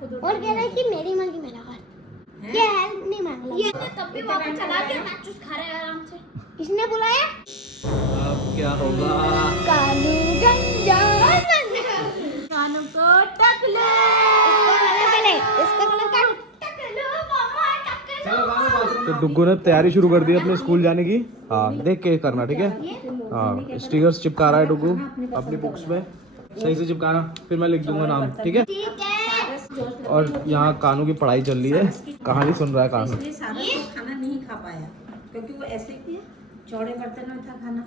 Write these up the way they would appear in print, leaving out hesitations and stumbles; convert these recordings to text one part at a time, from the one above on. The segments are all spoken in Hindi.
और कह रहा है कि मेरी मर्जी मेरा घर। ये हेल्प नहीं मांग रहा, ये तब भी वापस चला के नाचूस खा रहे हैं आराम से। इसने बुलाया अब क्या होगा? कानू गंजा कानू को टकलो। इसका कलर कर टकलो मामा टकलो। तो डुग्गू ने तैयारी शुरू कर दी अपने स्कूल जाने की। हाँ देख के करना, ठीक है? हाँ स्टिकर्स चिपका रहा है डुग्गू अपनी बुक्स में, सही से चिपकाना, फिर मैं लिख दूंगा नाम, ठीक है? ठीक है। और यहाँ कानू की पढ़ाई चल रही है, कहानी सुन रहा है कानू। इसलिए सारस को खाना नहीं खा पाया क्योंकि वो ऐसे ही चौड़े बर्तन में था खाना,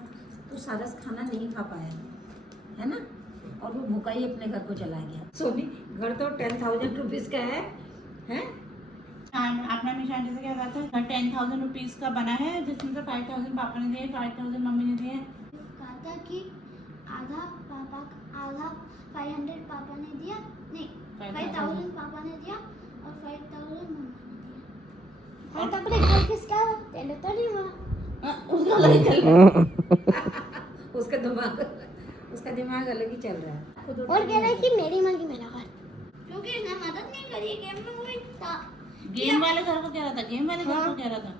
तो सारस खाना नहीं खा पाया, है ना? और वो भूखा ही अपने घर को चला गया। सोनी घर तो 10,000 रुपीज का है? अपना निशान जैसे क्या कहता है 10,000 रुपीज का बना है, जिसमें से 5,000 पापा ने दिए, 5,000 मम्मी ने दिए। कहा था कि आधा 500 पापा ने दिया, नहीं 5,000 पापा ने दिया और 5,000 मम्मा ने दिया। और तब घर किसका है? तेरे तो नहीं हुआ। उसका दिमाग अलग ही चल रहा है। और कह रहा है कि मेरी मर्जी मेरा घर, क्योंकि इसने मदद नहीं करी गेम में। वही था गेम वाले घर को कह रहा था, गेम वाले घर को कह रहा था।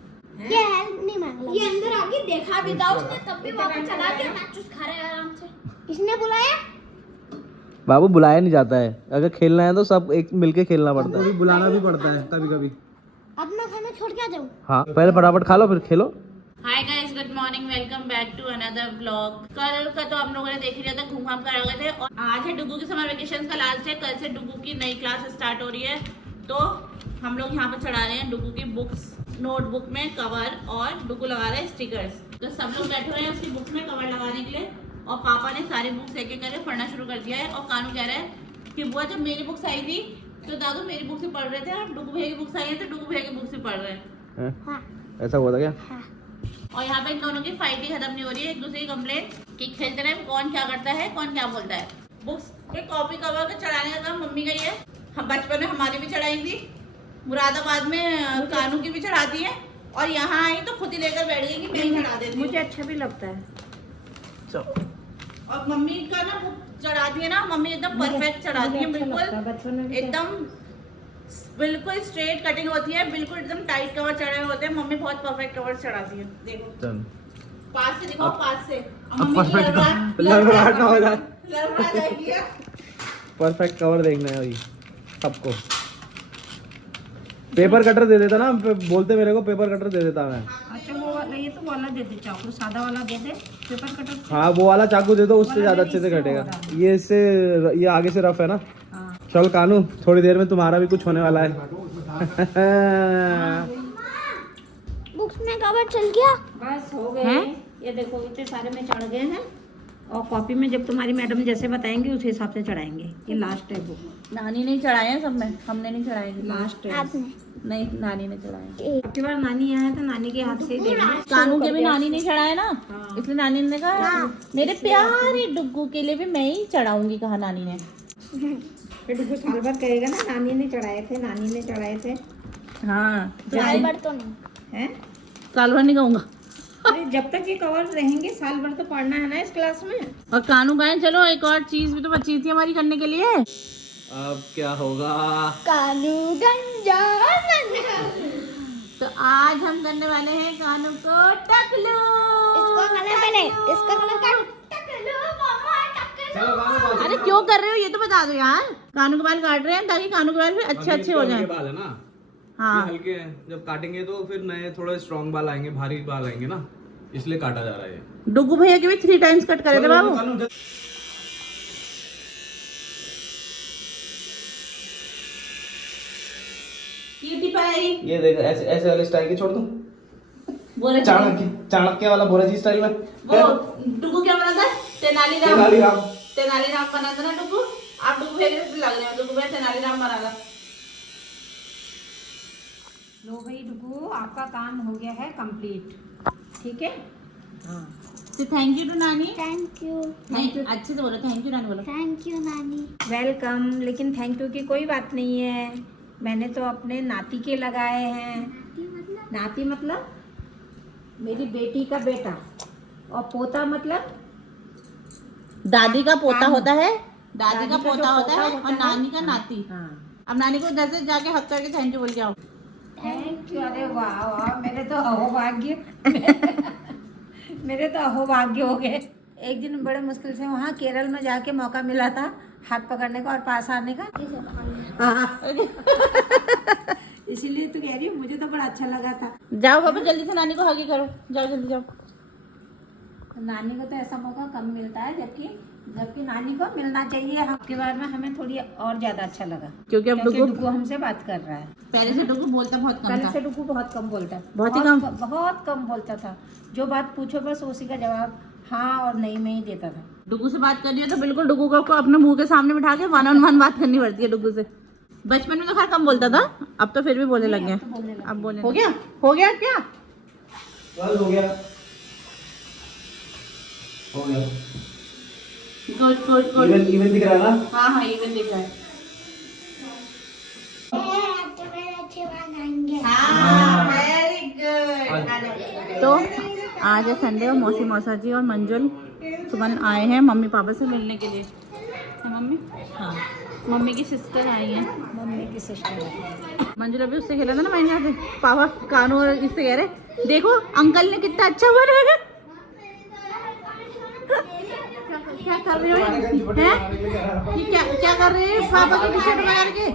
ये हेल्प नहीं मांग रहा, ये अंदर आके देखा भी था उसने, तब भी वापस चला के नाचूस खा रहे हैं आराम से। इसने बुलाया बाबू, बुलाया नहीं जाता है, अगर खेलना है तो सब एक मिलके खेलना पड़ता है, बुलाना भी पड़ता है कभी कभी। अपना खाना छोड़ के आ जाऊं। हाँ पहले फटाफट खा लो फिर खेलो। Hi guys, good morning, welcome back to another vlog. कल का तो आप लोगों ने देख ही लिया था, घूम घाम कर आ गए थे। और आज है डुगू की समर वेकेशन का लास्ट डे। कल से डुगू की नई क्लास स्टार्ट हो रही है, तो हम लोग यहाँ पर चढ़ा रहे हैं डुगू की बुक्स, नोटबुक में कवर, और डुगू लगा रहे हैं स्टिकर्स। तो सब लोग बैठे हुए हैं उसकी बुक में कवर लगाने के लिए, और पापा ने सारी बुक्स एक एक करके पढ़ना शुरू कर दिया है। और कानू कह रहा है कि बुआ जब मेरी बुक्स आई थी तो दादू मेरी बुक से पढ़ रहे थे, और डुगू भैया की बुक्स आई है तो डुगू भैया की बुक से पढ़ रहे हैं। हाँ ऐसा हुआ था क्या? हाँ। और यहाँ पे इन दोनों की फाइट ही खत्म नहीं हो रही है, एक दूसरे की कंप्लेन कि खेलते रहे कौन क्या करता है, कौन क्या बोलता है। बुक्स पे कॉपी कवर के चढ़ाने का काम मम्मी का ही है। हम बचपन में हमारी भी चढ़ाई थी, मुरादाबाद में कानू की भी चढ़ाती है, और यहाँ आई तो खुद ही लेकर बैठ गई कि मैं ही चढ़ा देती हूँ। मुझे अच्छा भी लगता है। और मम्मी का ना बुक चढ़ाती है ना, मम्मी एकदम परफेक्ट चढ़ाती है, बिल्कुल एकदम बिल्कुल स्ट्रेट कटिंग होती है, बिल्कुल एकदम टाइट कवर चढ़े होते हैं। मम्मी बहुत परफेक्ट कवर चढ़ाती है। देखो पास से दिखाओ, पास से। लड़बड़ाहट ना हो जाए, लड़बड़ा जाएगी। परफेक्ट कवर देखना है अभी सबको। पेपर कटर दे देता ना, बोलते मेरे को पेपर कटर दे देता मैं। अच्छा वो ये तो वाला दे दे, चाकू सादा वाला दे दे, पेपर कटर। हाँ वो वाला चाकू दे दो, उससे ज्यादा अच्छे से कटेगा। ये इससे ये आगे से रफ है ना। चल कानू, थोड़ी देर में तुम्हारा भी कुछ होने वाला है। बुक्स में कवर चल गया, बस हो गए। ये देखो इतने सारे में चढ़ गए हैं, और कॉपी में जब तुम्हारी मैडम जैसे बताएंगे उस हिसाब से चढ़ाएंगे। ये लास्ट है बुक। नानी ने चढ़ाए हैं सब में, हमने नहीं चढ़ाए। लास्ट है। आपने नहीं, नानी ने चढ़ाए। अब की बार नानी आया तो नानी के हाथ से देंगे। कानू के भी नानी नहीं चढ़ाए ना, इसलिए नानी ने कहा मेरे प्यारे डुग्गू के लिए भी मैं ही चढ़ाऊंगी, कहा नानी ने। फिर डुग्गू साल भर कहेगा ना नानी ने चढ़ाए थे, नानी ने चढ़ाए थे। हाँ साल भर तो नहीं है, साल भर नहीं कहूँगा। अरे जब तक ये कवर रहेंगे साल भर तो पढ़ना है ना इस क्लास में। और कानू कहें चलो एक और चीज भी तो बची थी हमारी करने के लिए। अब क्या होगा? कानू गंजा। तो आज हम करने वाले हैं कानू को टकलू। इसका कलर पहले, इसका कलर कर टकलू मामा टकलू। अरे क्यों कर रहे हो ये तो बता दो यार। कानू के बाल काट रहे हैं ताकि कानू के बाल फिर अच्छे अच्छे हो जाएं। बाल है ना, हाँ ये हल्के हैं, जब काटेंगे तो फिर नए थोड़े स्ट्रॉन्ग बाल आएंगे, भारी बाल आएंगे ना, इसलिए काटा जा रहा है ये। डुगू भैया के भी 3 टाइम्स कट करे थे बाबू। ये देख, ऐसे ऐसे वाले स्टाइल के छोड़ दूं, चाणक्य वाला बोराजी स्टाइल में। वो डुगू क्या बना था? तेनालीराम बना था ना डुगू। आप डुगू भैया के लग रहे हो, डुगू भैया तेनालीराम बना था। लो भाई डुगू, आपका काम हो गया है कंप्लीट, ठीक है? हाँ। तो थैंक यू टू नानी। Thank you. नहीं अच्छे से बोलो, थैंक यू नानी बोलो। थैंक यू नानी। वेलकम। लेकिन थैंक यू की कोई बात नहीं है, मैंने तो अपने नाती के लगाए हैं। नाती मतलब मेरी बेटी का बेटा, और पोता मतलब दादी का पोता होता है, दादी का पोता होता है, और नानी का नाती। हाँ अब नानी को उधर से जाके हक करके थैंक यू बोल के आओ। Thank you. अरे वाह वाह, मेरे तो अहोभाग्य मेरे तो अहोभाग्य हो गए। एक दिन बड़े मुश्किल से वहाँ केरल में जाके मौका मिला था हाथ पकड़ने का और पास आने का। हाँ। इसीलिए तो कह रही हूँ, मुझे तो बड़ा अच्छा लगा था। जाओ बाबा जल्दी से नानी को हगी करो, जाओ जल्दी जाओ। नानी को तो ऐसा मौका कम मिलता है, जबकि नानी को मिलना चाहिए। आपके बारे में हमें थोड़ी और ज्यादा अच्छा लगा, क्योंकि अब डुगू हमसे बात कर रहा है। पहले से डुगू बोलता बहुत कम पहले था। से डुगू बहुत कम बोलता है, बहुत कम बोलता था। जो बात पूछो बस उसी का जवाब हाँ और नहीं में ही देता था। डुगू से बात करनी है तो बिल्कुल डुगू को अपने मुंह के सामने बिठा के 1-on-1 बात करनी पड़ती है डुगू से। बचपन में तो खैर कम बोलता था, अब तो फिर भी बोलने लग गया। अब बोलने हो गया क्या? बस हो गया। गुड। इवन दिख रहा है ना? हाँ इवन दिख रहा है। Very good. तो आज है संडे और मौसा जी और मंजुल सुबह आए हैं मम्मी पापा से मिलने के लिए। है मम्मी? हाँ, मम्मी की सिस्टर आई हैं। मम्मी की सिस्टर मंजुल अभी उससे खेला था ना मैंने यहाँ से। पापा कानू और इससे कह रहे देखो अंकल ने कितना अच्छा बनाया। क्या कर रहे हो? हैं? ये क्या कर रहे हैं पापा की टी-शर्ट बना के?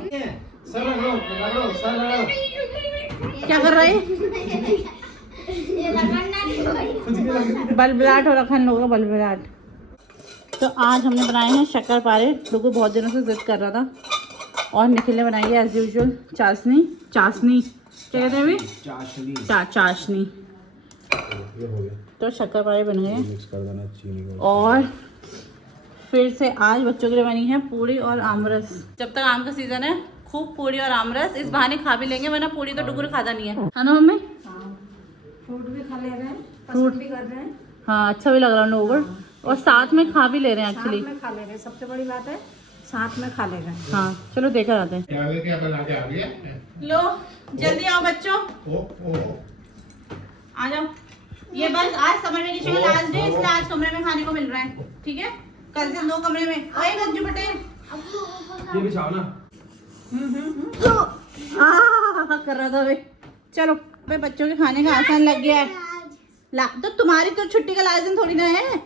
क्या कर रहे हैं? बलबलाट हो रखा है इन लोगों का, बलबलाट। तो आज हमने बनाए हैं शक्कर पारे। लोगों बहुत दिनों से जिद कर रहा था। और निखिल ने बनाई है एज यूजुअल चाशनी क्या कहते हैं अभी? चाशनी। तो शक्कर पारे बन गए। मिक्स कर देना चीनी को। और फिर से आज बच्चों के लिए बनी है पूरी और आमरस। जब तक आम का सीजन है खूब पूरी और आमरस, इस बहाने खा भी लेंगे, वरना पूरी तो डुगू खाता नहीं है ना मम्मी? फ्रूट भी खा ले रहे हैं, पसंद भी कर रहे हैं। हाँ अच्छा भी लग रहा है लोगों को, और साथ में खा भी ले रहे हैं एक्चुअली। साथ में खा ले रहे हैं, सबसे बड़ी बात है साथ में खा ले रहे हैं। हाँ चलो देखा जाते हैं। लो जल्दी आओ बच्चों, आ जाओ। ये बस आज समर वेकेशन का लास्ट डे, इसलिए आज कमरे में खाने को मिल रहा है, ठीक है? कल से 2 कमरे में। ओए गज्जू पटेल ये बिछाओ ना। कर रहा था भाई। चलो भाई बच्चों के खाने का आसान लग गया है। तो तुम्हारी तो छुट्टी का लास्ट दिन थोड़ी ना है।